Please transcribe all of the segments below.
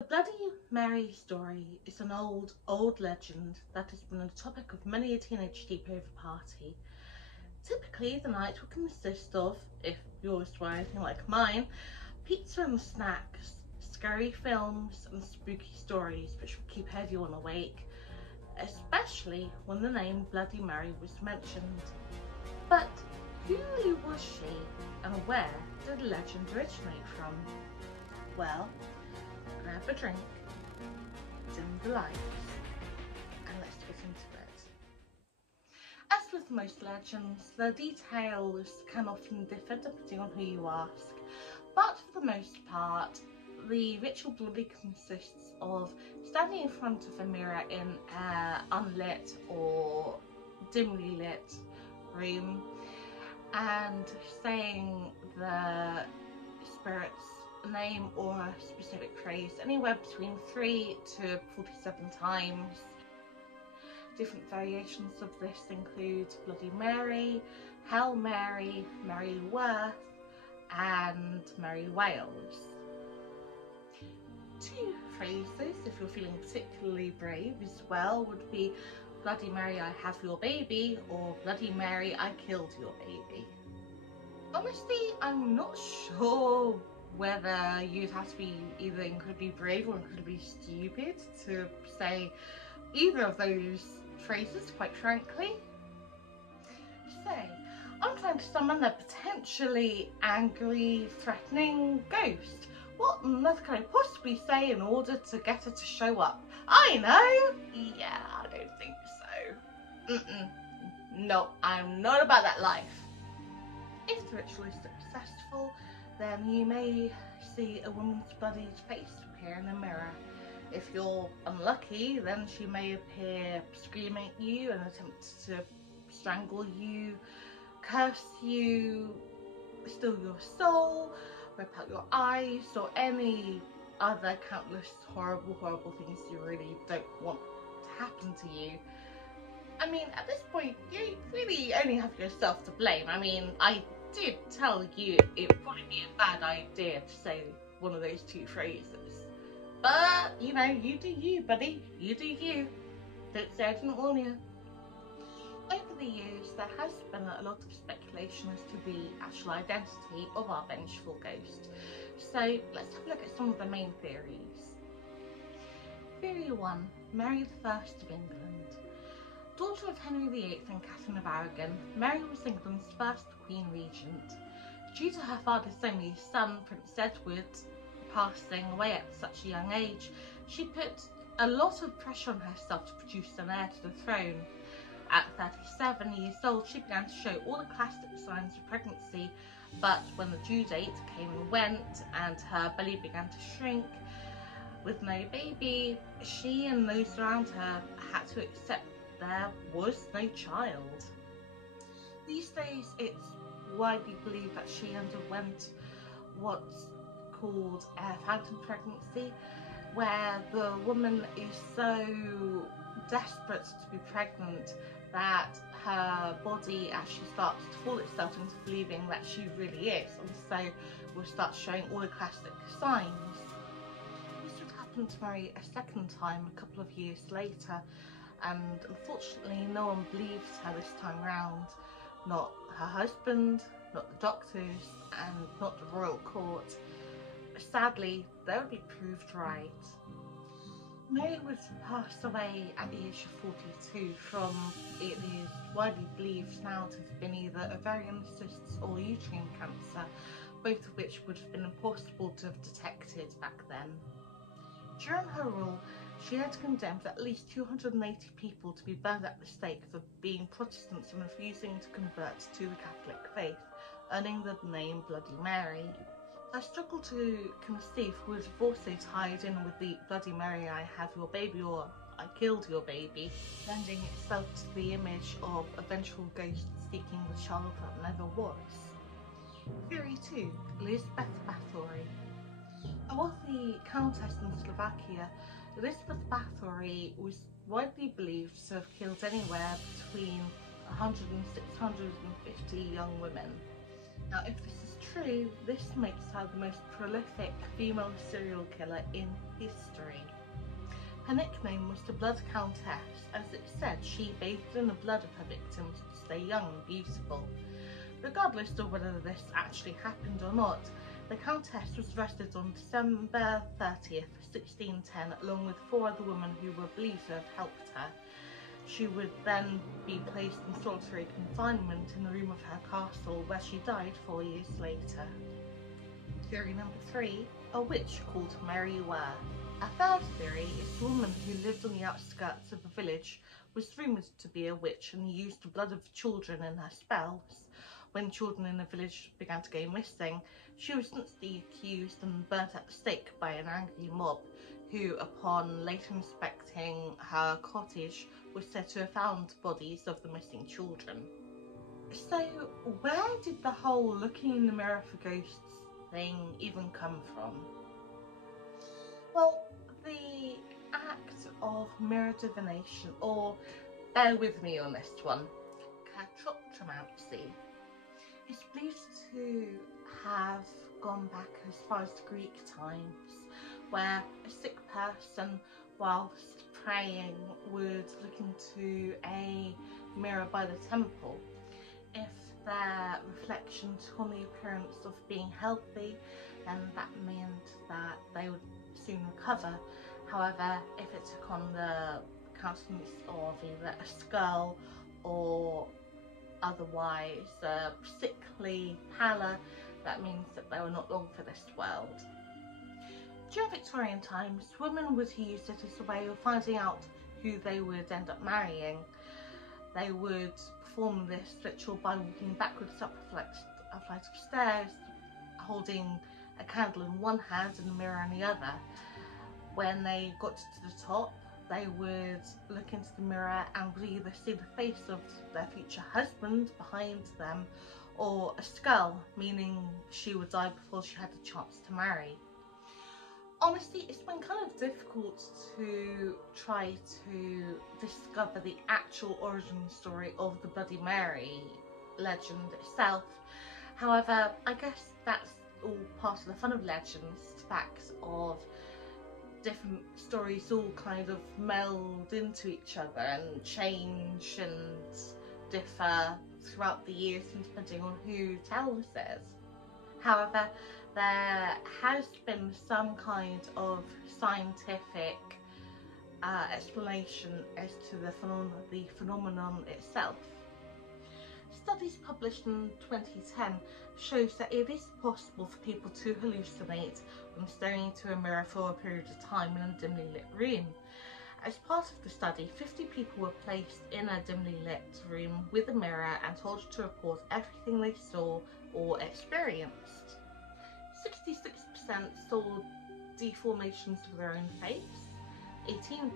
The Bloody Mary story is an old legend that has been the topic of many a teenage sleepover party. Typically, the night will consist of, if yours were anything like mine, pizza and snacks, scary films, and spooky stories which will keep everyone awake, especially when the name Bloody Mary was mentioned. But who was she, and where did the legend originate from? Well, grab a drink, dim the lights, and let's get into it. As with most legends, the details can often differ depending on who you ask, but for the most part, the ritual broadly consists of standing in front of a mirror in an unlit or dimly lit room and saying the spirit's name or a specific phrase anywhere between 3 to 47 times. Different variations of this include Bloody Mary, Hail Mary, Mary Worth, and Mary Wales. Two phrases, if you're feeling particularly brave as well, would be Bloody Mary, I have your baby, or Bloody Mary, I killed your baby. Honestly, I'm not sure whether you'd have to be either incredibly brave or incredibly stupid to say either of those phrases, quite frankly. Say, I'm trying to summon a potentially angry, threatening ghost. What on earth can I possibly say in order to get her to show up? I know! Yeah, I don't think so. No, I'm not about that life. If the ritual is successful, then you may see a woman's bloodied face appear in a mirror. If you're unlucky, then she may appear screaming at you and attempt to strangle you, curse you, steal your soul, rip out your eyes, or any other countless horrible things you really don't want to happen to you. I mean, at this point, you really only have yourself to blame. I mean, I did tell you it would probably be a bad idea to say one of those two phrases. But, you know, you do you, buddy. You do you. Don't say I didn't warn you. Over the years, there has been a lot of speculation as to the actual identity of our vengeful ghost. So, let's have a look at some of the main theories. Theory 1. Mary I of England. Daughter of Henry VIII and Catherine of Aragon, Mary was England's first Queen Regent. Due to her father's only son, Prince Edward, passing away at such a young age, she put a lot of pressure on herself to produce an heir to the throne. At 37 years old, she began to show all the classic signs of pregnancy, but when the due date came and went and her belly began to shrink, with no baby, she and those around her had to accept there was no child. These days, it's widely believed that she underwent what's called a phantom pregnancy, where the woman is so desperate to be pregnant that her body actually starts to fool itself into believing that she really is, and so will start showing all the classic signs. This would happen to Mary a second time a couple of years later, and unfortunately no one believed her this time round. Not her husband, not the doctors, and not the royal court. Sadly, they would be proved right. Mary would pass away at the age of 42 from, it is widely believed now to have been either ovarian cysts or uterine cancer, both of which would have been impossible to have detected back then. During her rule, she had condemned at least 280 people to be burned at the stake for being Protestants and refusing to convert to the Catholic faith, earning the name Bloody Mary. Her struggle to conceive would have also tied in with the Bloody Mary, I have your baby, or I killed your baby, lending itself to the image of a vengeful ghost seeking the child that never was. Theory 2. Elizabeth Bathory. A wealthy countess in Slovakia, Elizabeth Bathory was widely believed to have killed anywhere between 100 and 650 young women. Now, if this is true, this makes her the most prolific female serial killer in history. Her nickname was the Blood Countess, as it said she bathed in the blood of her victims to stay young and beautiful. Regardless of whether this actually happened or not, the Countess was arrested on December 30th, 1610, along with 4 other women who were believed to have helped her. She would then be placed in solitary confinement in the room of her castle, where she died 4 years later. Theory number 3, a witch called Mary Ware. A third theory is the woman who lived on the outskirts of a village was rumoured to be a witch and used the blood of children in her spells. When children in the village began to go missing, she was instantly accused and burnt at the stake by an angry mob, who, upon later inspecting her cottage, was said to have found bodies of the missing children. So, where did the whole looking in the mirror for ghosts thing even come from? Well, the act of mirror divination, or bear with me on this one, catromancy, is believed to have gone back as far as the Greek times, where a sick person, whilst praying, would look into a mirror by the temple. If their reflection took on the appearance of being healthy, then that meant that they would soon recover. However, if it took on the countenance of either a skull or otherwise a sickly pallor, that means that they were not long for this world. During Victorian times, women would use it as a way of finding out who they would end up marrying. They would perform this ritual by walking backwards up a flight of stairs, holding a candle in one hand and a mirror in the other. When they got to the top, they would look into the mirror and would either see the face of their future husband behind them, or a skull, meaning she would die before she had a chance to marry. Honestly, it's been kind of difficult to try to discover the actual origin story of the Bloody Mary legend itself. However, I guess that's all part of the fun of legends, the fact of different stories all kind of meld into each other and change and differ throughout the years depending on who tells it. However, there has been some kind of scientific explanation as to the phenomenon itself. Studies published in 2010 shows that it is possible for people to hallucinate when staring into a mirror for a period of time in a dimly lit room. As part of the study, 50 people were placed in a dimly lit room with a mirror and told to report everything they saw or experienced. 66% saw deformations of their own face, 18%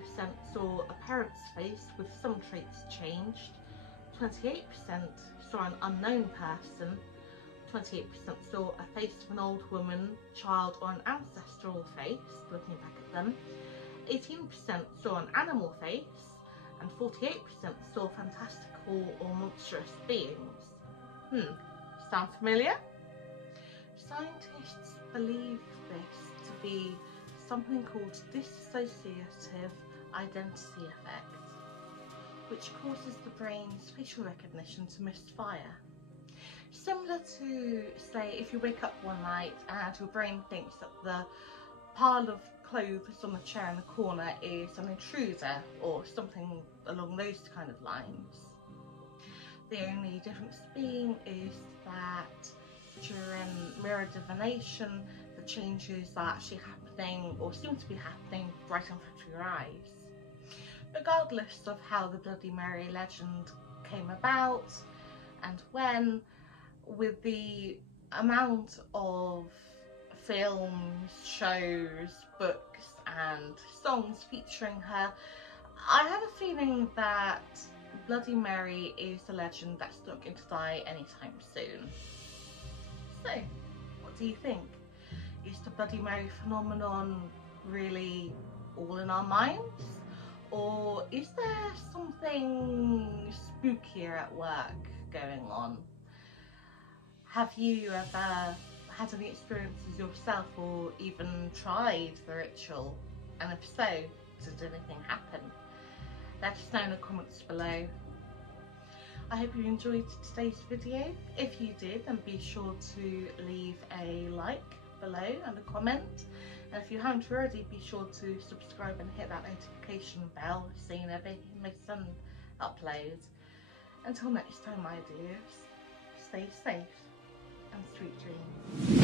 saw a parent's face with some traits changed, 28% saw an unknown person, 28% saw a face of an old woman, child or an ancestral face, looking back at them, 18% saw an animal face, and 48% saw fantastical or monstrous beings. Sound familiar? Scientists believe this to be something called dissociative identity effect, which causes the brain's facial recognition to misfire. Similar to, say, if you wake up one night and your brain thinks that the pile of clothes on the chair in the corner is an intruder or something along those kind of lines. The only difference being is that during mirror divination, the changes are actually happening or seem to be happening right in front of your eyes. Regardless of how the Bloody Mary legend came about and when, with the amount of films, shows, books and songs featuring her, I have a feeling that Bloody Mary is a legend that's not going to die anytime soon. So, what do you think? Is the Bloody Mary phenomenon really all in our minds? Or is there something spookier at work going on? Have you ever had any experiences yourself or even tried the ritual? And if so, did anything happen? Let us know in the comments below. I hope you enjoyed today's video. If you did, then be sure to leave a like below and a comment. And if you haven't already, be sure to subscribe and hit that notification bell so you never miss an upload. Until next time, my dears, stay safe and sweet dreams.